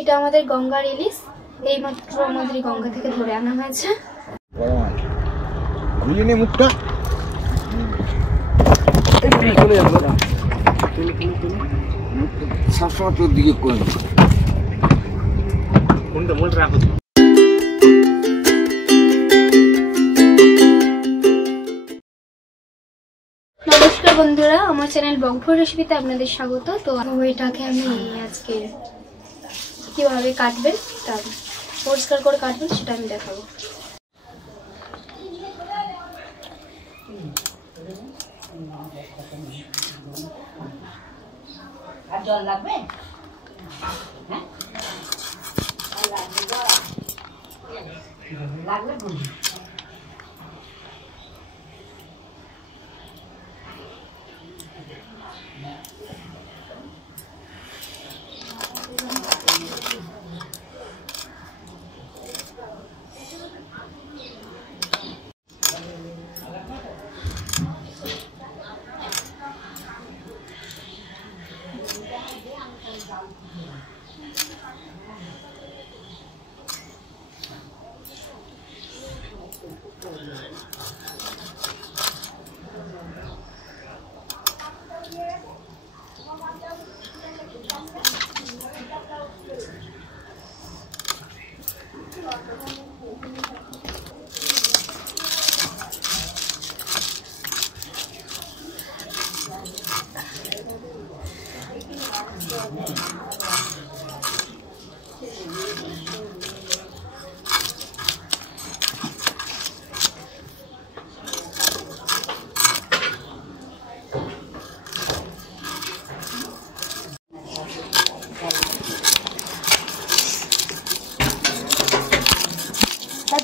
এটা আমাদের গঙ্গার ইলিশ, এইমাত্র আমাদের গঙ্গা থেকে ধরে আনা হয়েছে। মুখটা চলে যাবো না, সবসময় তোর দিকে কোনটা মনে রাখো। নমস্কার বন্ধুরা, আমার চ্যানেল বংফুর রেসিপিতে আপনাদের স্বাগত। তো এটাকে আমি আজকে কিভাবে কাটবেন, তা পরিষ্কার করে কাটবেন সেটা আমি দেখাবো। আর জল লাগবে? হ্যাঁ লাগবে।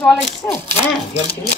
জল এসছে? হ্যাঁ, জল খেলে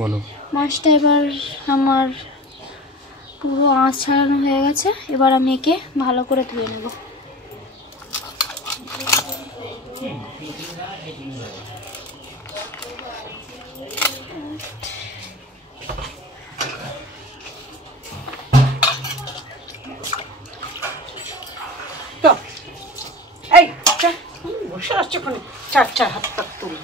বলো। মাছটা এবার আমার পুরো আঁশ ছাড়ানো হয়ে গেছে। এবার আমি একে ভালো করে ধুয়ে নেব। তো এই বসে আসছে চার হাত পাক তুলে।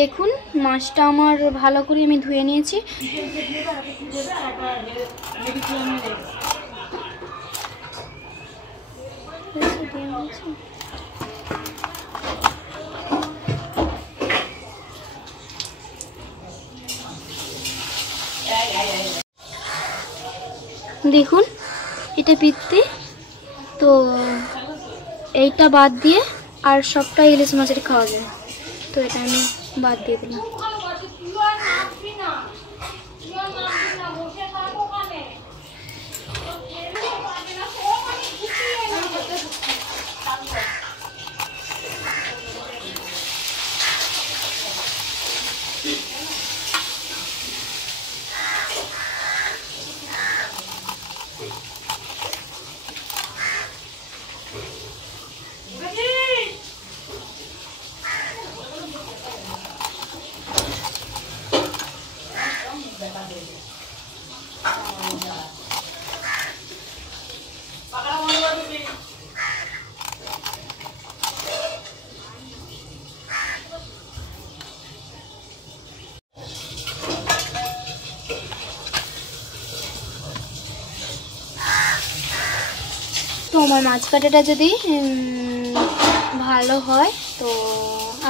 দেখুন মাছটা আমার ভালো করে আমি ধুয়ে নিয়েছি। দেখুন এটা পিত্তি, তো এইটা বাদ দিয়ে আর সবটা ইলিশ মাছের খাওয়া যায়, তো এটা আমি বাদ দিয়ে দিলাম। তো আমার মাছ কাটাটা যদি ভালো হয়, তো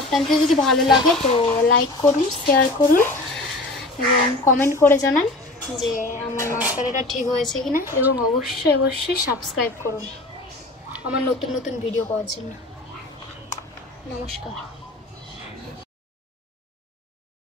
আপনাদের যদি ভালো লাগে তো লাইক করুন, শেয়ার করুন এবং কমেন্ট করে জানান যে আমার মাছ কাটাটা ঠিক হয়েছে কিনা, এবং অবশ্যই অবশ্যই সাবস্ক্রাইব করুন আমার নতুন নতুন ভিডিও পাওয়ার জন্য। নমস্কার।